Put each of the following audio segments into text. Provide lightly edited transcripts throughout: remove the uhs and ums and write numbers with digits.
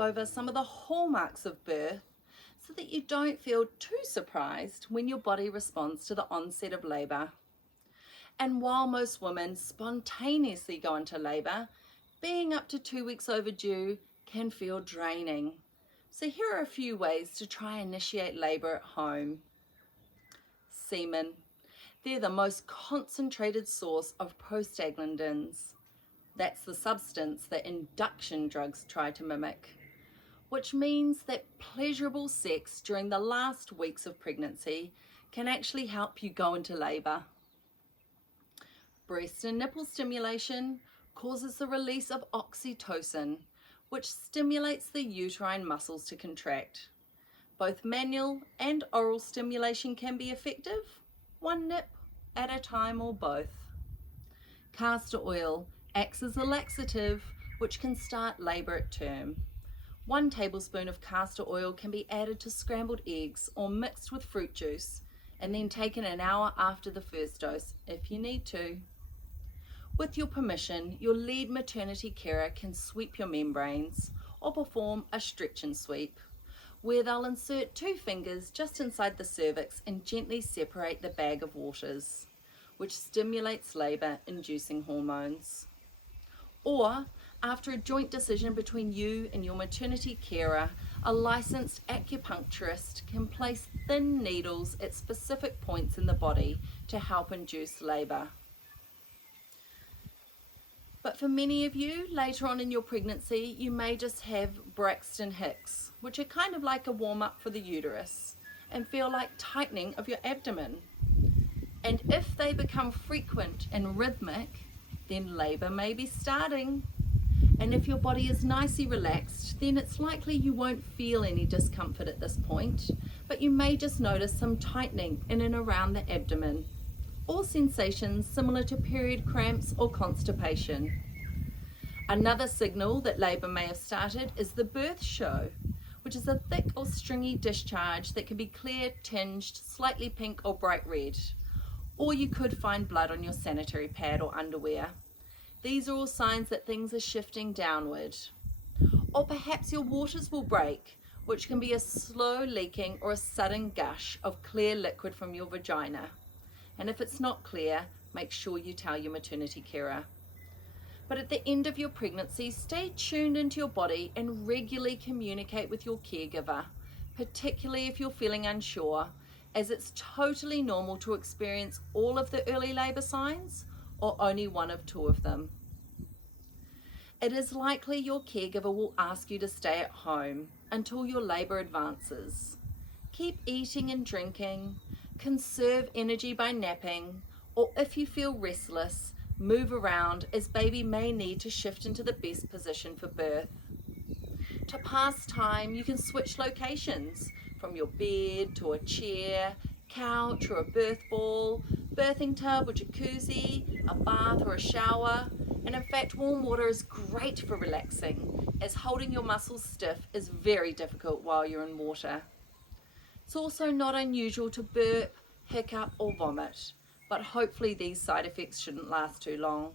go over some of the hallmarks of birth so that you don't feel too surprised when your body responds to the onset of labour. And while most women spontaneously go into labour, being up to 2 weeks overdue can feel draining. So here are a few ways to try and initiate labour at home. Semen. They're the most concentrated source of prostaglandins. That's the substance that induction drugs try to mimic, which means that pleasurable sex during the last weeks of pregnancy can actually help you go into labour. Breast and nipple stimulation causes the release of oxytocin, which stimulates the uterine muscles to contract. Both manual and oral stimulation can be effective, one nip at a time or both. Castor oil acts as a laxative, which can start labour at term. 1 tablespoon of castor oil can be added to scrambled eggs or mixed with fruit juice and then taken an hour after the first dose if you need to. With your permission, your lead maternity carer can sweep your membranes or perform a stretch and sweep, where they'll insert 2 fingers just inside the cervix and gently separate the bag of waters, which stimulates labour, inducing hormones. Or, after a joint decision between you and your maternity carer, a licensed acupuncturist can place thin needles at specific points in the body to help induce labour. But for many of you, later on in your pregnancy, you may just have Braxton Hicks, which are kind of like a warm-up for the uterus, and feel like tightening of your abdomen. And if they become frequent and rhythmic, then labour may be starting. And if your body is nicely relaxed, then it's likely you won't feel any discomfort at this point, but you may just notice some tightening in and around the abdomen, or sensations similar to period cramps or constipation. Another signal that labour may have started is the birth show, which is a thick or stringy discharge that can be clear, tinged, slightly pink or bright red. Or you could find blood on your sanitary pad or underwear. These are all signs that things are shifting downward. Or perhaps your waters will break, which can be a slow leaking or a sudden gush of clear liquid from your vagina. And if it's not clear, make sure you tell your maternity carer. But at the end of your pregnancy, stay tuned into your body and regularly communicate with your caregiver, particularly if you're feeling unsure, as it's totally normal to experience all of the early labour signs or only one of 2 of them. It is likely your caregiver will ask you to stay at home until your labour advances. Keep eating and drinking, conserve energy by napping, or if you feel restless, move around as baby may need to shift into the best position for birth. To pass time, you can switch locations from your bed to a chair, couch or a birth ball, birthing tub or jacuzzi, a bath or a shower. And in fact, warm water is great for relaxing, as holding your muscles stiff is very difficult while you're in water. It's also not unusual to burp, hiccup or vomit, but hopefully these side effects shouldn't last too long.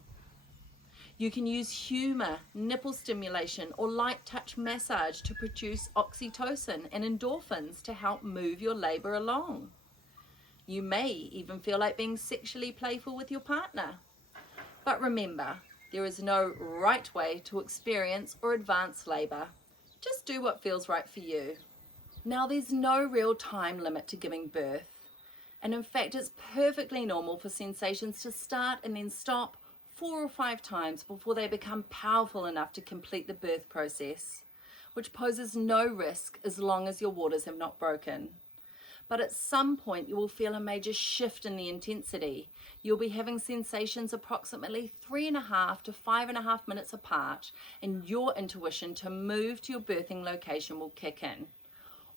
You can use humour, nipple stimulation or light touch massage to produce oxytocin and endorphins to help move your labour along. You may even feel like being sexually playful with your partner. But remember, there is no right way to experience or advance labour. Just do what feels right for you. Now, there's no real time limit to giving birth. And in fact, it's perfectly normal for sensations to start and then stop 4 or 5 times before they become powerful enough to complete the birth process, which poses no risk as long as your waters have not broken. But at some point you will feel a major shift in the intensity. You'll be having sensations approximately 3.5 to 5.5 minutes apart, and your intuition to move to your birthing location will kick in.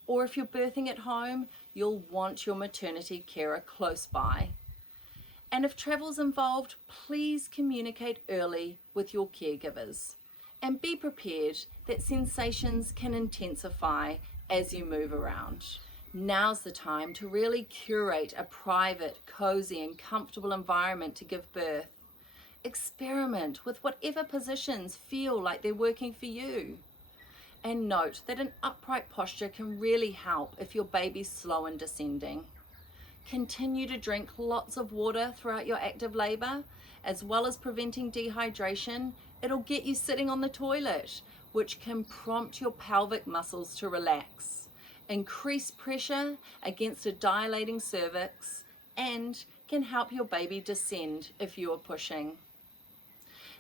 Or if you're birthing at home, you'll want your maternity carer close by. And if travel's involved, please communicate early with your caregivers. And be prepared that sensations can intensify as you move around. Now's the time to really curate a private, cozy and comfortable environment to give birth. Experiment with whatever positions feel like they're working for you. And note that an upright posture can really help if your baby's slow in descending. Continue to drink lots of water throughout your active labor, as well as preventing dehydration. It'll get you sitting on the toilet, which can prompt your pelvic muscles to relax, increase pressure against a dilating cervix, and can help your baby descend if you are pushing.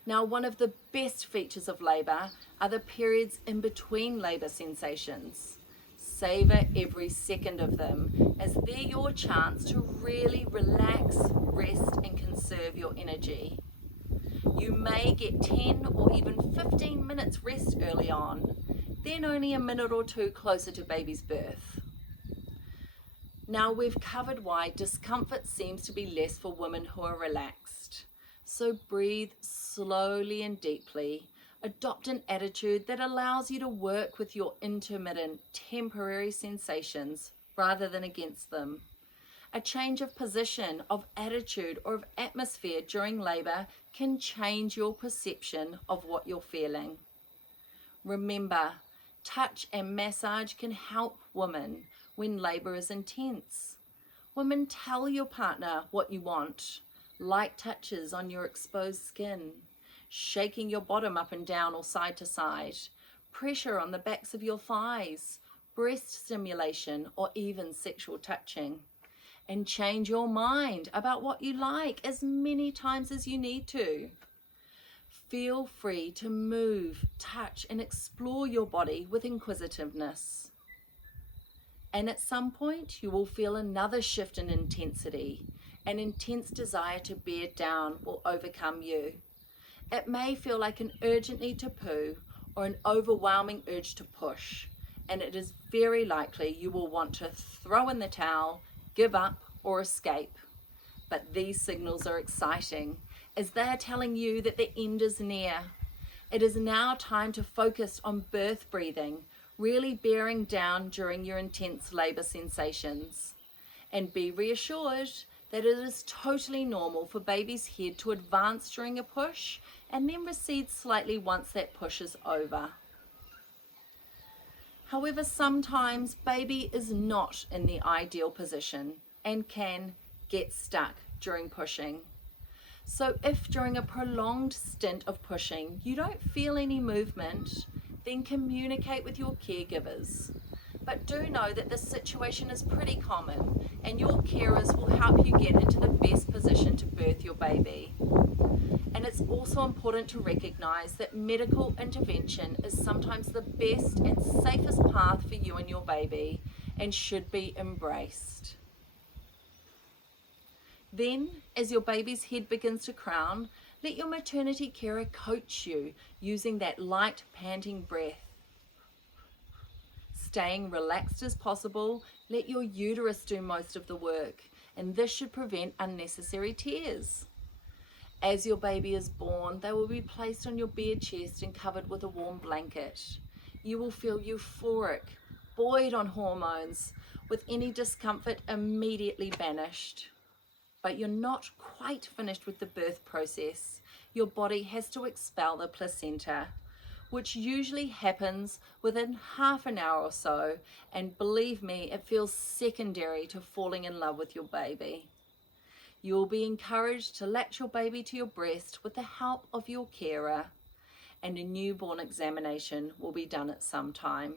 Now, one of the best features of labor are the periods in between labor sensations. Savor every second of them, as they're your chance to really relax, rest, and conserve your energy. You may get 10 or even 15 minutes rest early on, then only a minute or two closer to baby's birth. Now we've covered why discomfort seems to be less for women who are relaxed. So breathe slowly and deeply. Adopt an attitude that allows you to work with your intermittent, temporary sensations rather than against them. A change of position, of attitude, or of atmosphere during labor can change your perception of what you're feeling. Remember, touch and massage can help women when labor is intense. Women, tell your partner what you want. Light touches on your exposed skin, shaking your bottom up and down or side to side, pressure on the backs of your thighs, breast stimulation, or even sexual touching. And change your mind about what you like as many times as you need to. Feel free to move, touch, and explore your body with inquisitiveness. And at some point, you will feel another shift in intensity. An intense desire to bear down will overcome you. It may feel like an urgent need to poo or an overwhelming urge to push, and it is very likely you will want to throw in the towel, give up, or escape. But these signals are exciting, as they are telling you that the end is near. It is now time to focus on birth breathing, really bearing down during your intense labor sensations. And be reassured that it is totally normal for baby's head to advance during a push and then recede slightly once that push is over. However, sometimes baby is not in the ideal position and can get stuck during pushing. So if during a prolonged stint of pushing you don't feel any movement, then communicate with your caregivers. But do know that this situation is pretty common, and your carers will help you get into the best position to birth your baby. And it's also important to recognize that medical intervention is sometimes the best and safest path for you and your baby, and should be embraced. Then, as your baby's head begins to crown, let your maternity carer coach you using that light, panting breath. Staying relaxed as possible, let your uterus do most of the work, and this should prevent unnecessary tears. As your baby is born, they will be placed on your bare chest and covered with a warm blanket. You will feel euphoric, buoyed on hormones, with any discomfort immediately banished. But you're not quite finished with the birth process. Your body has to expel the placenta, which usually happens within half an hour or so, and believe me, it feels secondary to falling in love with your baby. You will be encouraged to latch your baby to your breast with the help of your carer, and a newborn examination will be done at some time.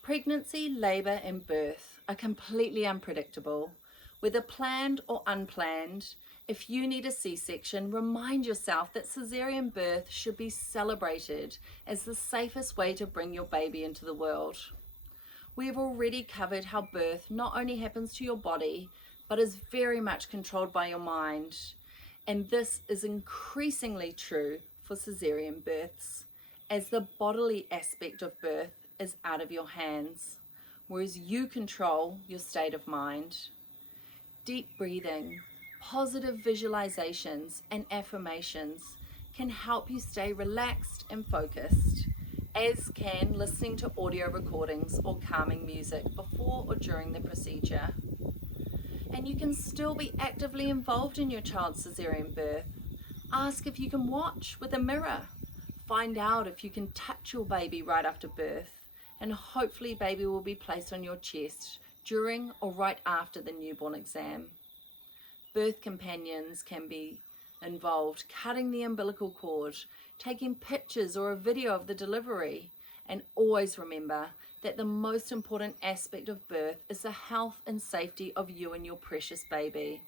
Pregnancy, labor, and birth are completely unpredictable. Whether planned or unplanned, if you need a C-section, remind yourself that cesarean birth should be celebrated as the safest way to bring your baby into the world. We have already covered how birth not only happens to your body, but is very much controlled by your mind. And this is increasingly true for cesarean births, as the bodily aspect of birth is out of your hands, whereas you control your state of mind. Deep breathing, positive visualizations, and affirmations can help you stay relaxed and focused, as can listening to audio recordings or calming music before or during the procedure. And you can still be actively involved in your child's cesarean birth. Ask if you can watch with a mirror. Find out if you can touch your baby right after birth, and hopefully baby will be placed on your chest during or right after the newborn exam. Birth companions can be involved cutting the umbilical cord, taking pictures or a video of the delivery, and always remember that the most important aspect of birth is the health and safety of you and your precious baby.